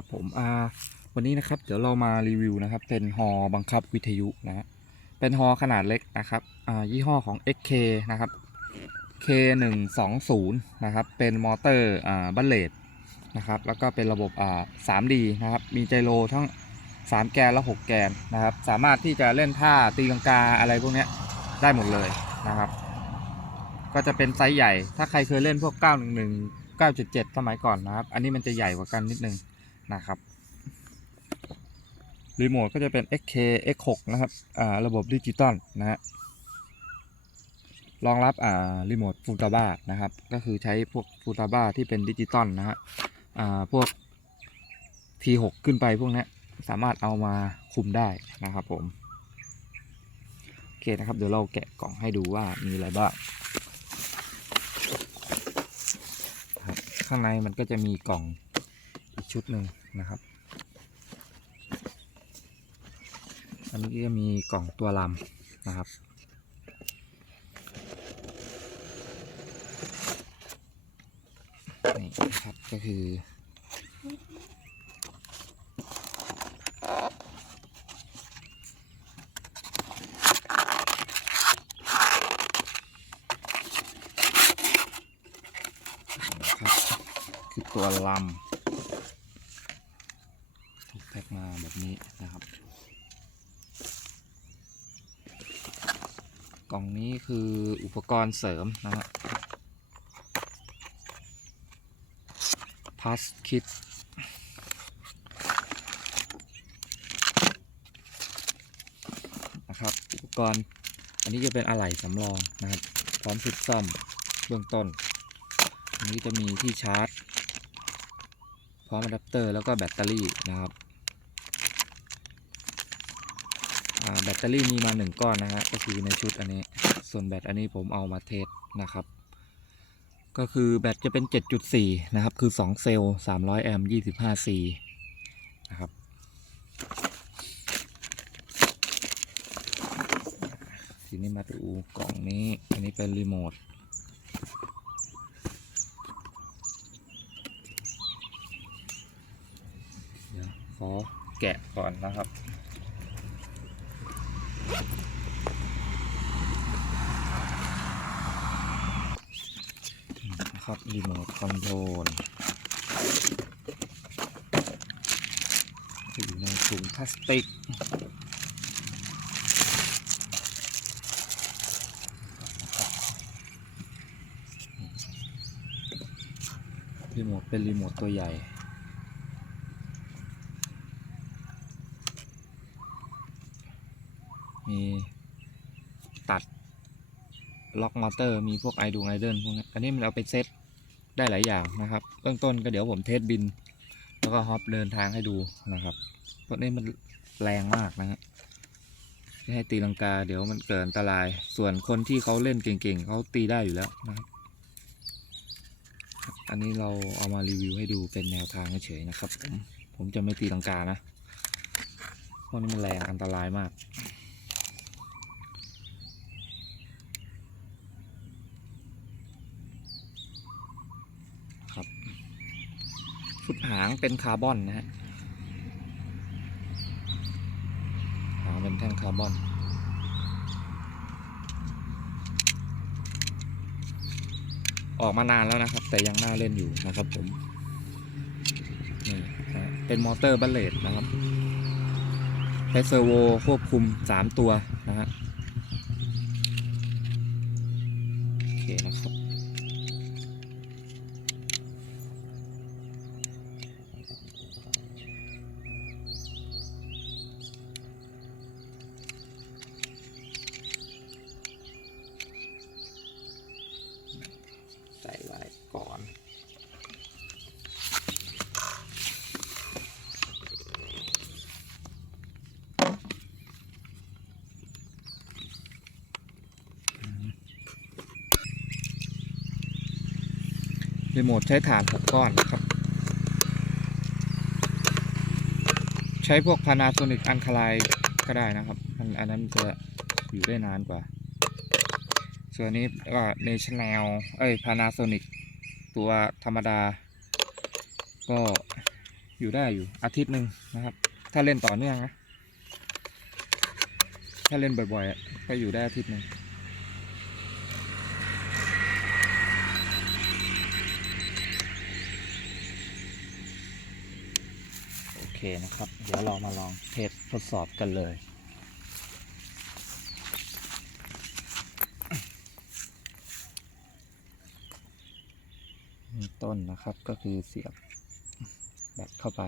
ครับผมอ่าวันนี้นะครับเดี๋ยวเรามารีวิวนะครับ เป็นฮอบังคับวิทยุนะฮะเป็นฮอขนาดเล็กนะครับอ่ายี่ห้อของ XK นะครับ K120 นะครับ เป็นมอเตอร์อ่าบัลเลตนะครับ แล้วก็เป็นระบบอ่า 3D นะครับ มีไจโรทั้ง 3 แกนและ 6 แกนนะครับ สามารถที่จะเล่นท่าตีลังกาอะไรพวกนี้ได้หมดเลยนะครับ ก็จะเป็นไซส์ใหญ่ ถ้าใครเคยเล่นพวก 911 9.7 สมัยก่อนนะครับ อันนี้มันจะใหญ่กว่ากันนิดนึง นะครับรีโมทก็จะเป็น XK X6 นะครับอ่าระบบดิจิตอลนะฮะรองรับอ่ารีโมทฟูตาบ้านะครับ ก็คือใช้พวกฟูตาบ้าที่เป็นดิจิตอลนะฮะอ่าพวก T6 ขึ้นไปพวกนี้สามารถเอามาคุมได้นะครับผมโอเคนะครับ เดี๋ยวเราแกะกล่องให้ดูว่ามีอะไรบ้างข้างในมันก็จะมีกล่องอีกชุดหนึ่ง นะครับ อันนี้ก็จะมีกล่องตัวลำนะครับ นี่นะครับก็คือครับคือตัวลำถูกแพ็กมาแบบนี้นะครับ กล่องนี้คืออุปกรณ์เสริมนะฮะพาสคิดนะครับอุปกรณ์อันนี้จะเป็นอะไหล่สำรองนะครับพร้อมชุดซ่อมเบื้องต้น อันนี้จะมีที่ชาร์จ พร้อมอะแดปเตอร์แล้วก็แบตเตอรี่นะครับอ่า แบตเตอรี่มีมาหนึ่งก้อนนะฮะก็คือในชุดอันนี้ ส่วนแบตอันนี้ผมเอามาเทสนะครับ ก็คือแบตจะเป็น 7.4 นะครับ คือ 2 เซลล์ 300 แอมป์ 25 C นะครับทีนี้มาดูกล่องนี้ อันนี้เป็นรีโมทขอแกะก่อนนะครับ นะครับรีโมทคอนโทรลอยู่ในถุงพลาสติกรีโมทเป็นรีโมทตัวใหญ่ มีตัด ล็อกมอเตอร์มีพวกไอดูไอเดิลพวกนี้อันนี้มันเอาไปเซตได้หลายอย่างนะครับเบื้องต้นก็เดี๋ยวผมเทสบิน แล้วก็ฮอปเดินทางให้ดูนะครับเพราะนี้มันแรงมากนะฮะไม่ให้ตีลังกาเดี๋ยวมันเกิดอันตราย ส่วนคนที่เขาเล่นเก่งๆเขาตีได้อยู่แล้วนะครับ อันนี้เราเอามารีวิวให้ดูเป็นแนวทางเฉยๆนะครับ ผมผมจะไม่ตีลังกานะเพราะนี้มันแรงอันตรายมาก ครับ ฟุตหางเป็นคาร์บอนนะฮะหางเป็นแท่งคาร์บอนออกมานานแล้วนะครับ แต่ยังน่าเล่นอยู่นะครับผมนี่ฮะเป็นมอเตอร์บัลเลตนะครับใช้เซอร์โวควบคุม 3 ตัวนะฮะโอเคนะครับ ใส่ไว้ก่อน รีโมทใช้ฐาน6ก้อนนะครับ ใช้พวก Panasonic a n c a l i ก็ได้นะครับ อันนั้นจะอยู่ได้นานกว่า ส่วนนี้ก็เนชั่นแนลเอ้ย Panasonic ตัวธรรมดา ก็อยู่ได้อยู่อาทิตย์หนึ่งนะครับ ถ้าเล่นต่อเนื่องนะ ถ้าเล่นบ่อยๆก็อยู่ได้อาทิตย์หนึ่ง เคนะครับ เดี๋ยวเรามาลองเทสทดสอบกันเลย ต้นนะครับก็คือเสียบแบตเข้าไป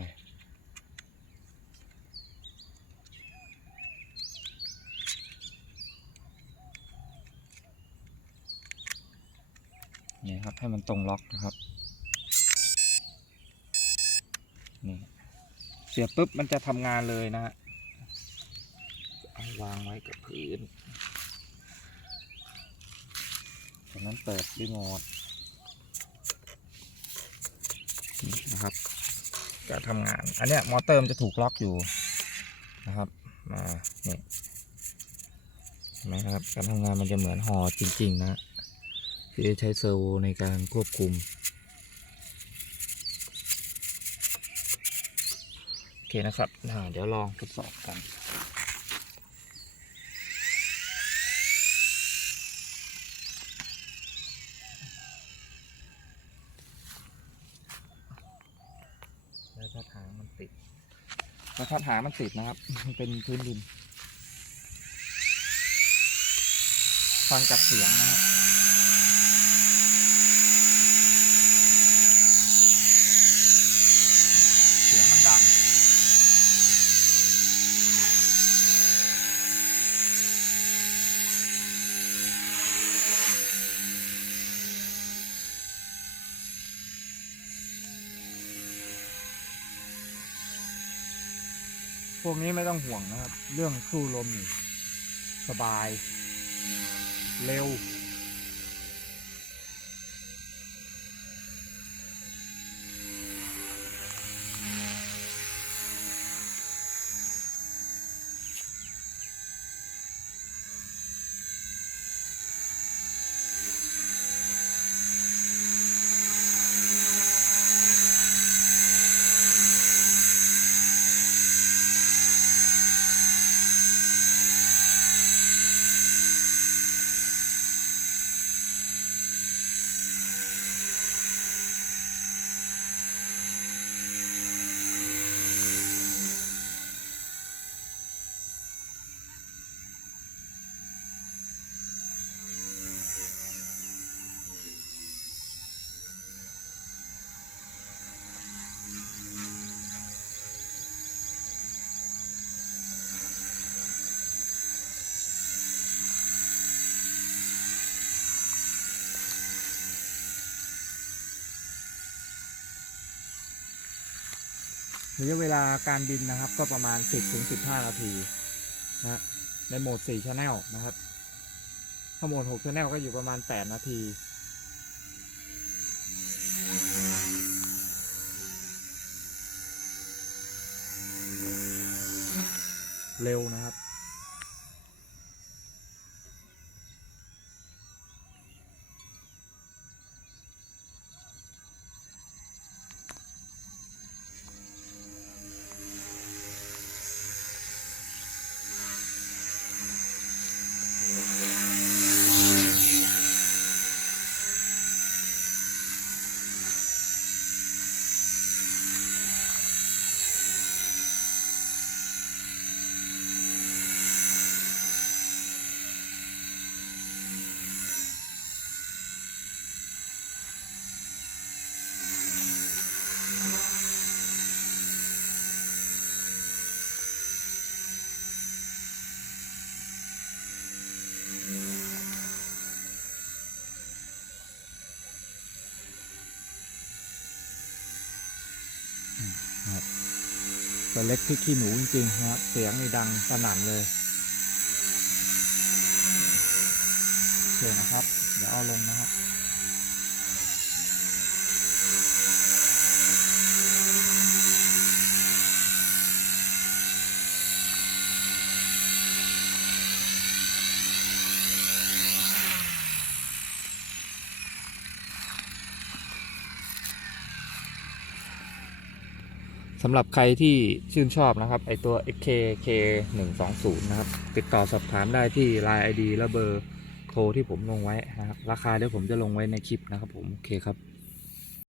นี่ครับให้มันตรงล็อกนะครับ นี่ เสียบปุ๊บมันจะทำงานเลยนะฮะเอาวางไว้กับพื้นจากนั้นเปิดรีโมทนี่นะครับจะทำงาน อันเนี้ยมอเตอร์มันจะถูกล็อกอยู่นะครับ มานี่เห็นไหมครับ การทำงานมันจะเหมือนหอจริง ๆ นะที่ใช้เซอร์โวในการควบคุม โอ เคนะครับเดี๋ยวลองทดสอบกันแล้วถ้าถางมันติดแล้วถ้าถางมันติดนะครับ มันเป็นพื้นดิน ฟังจากเสียงนะครับ เสียงมันดัง พวกนี้ไม่ต้องห่วงนะครับ เรื่องสู้ลมนี่สบาย เร็ว ระยะเวลาการบินนะครับก็ประมาณ 10ถึง15 นาทีนะฮะในโหมด4 Channel นะครับถ้าโหมด6 Channel ก็อยู่ประมาณ 8 นาที เร็วนะครับ ตัวเล็กที่ขี้หนูจริงๆนะครับเสียงนี่ดังสนั่นเลยโอเคนะครับ เดี๋ยวเอาลงนะครับ สำหรับใครที่ชื่นชอบนะครับ ไอตัว XKK 120นะครับ ติดต่อสอบถามได้ที่ Line ID และเบอร์โทรที่ผมลงไว้นะครับ ราคาเดี๋ยวผมจะลงไว้ในคลิปนะครับผม โอเคครับ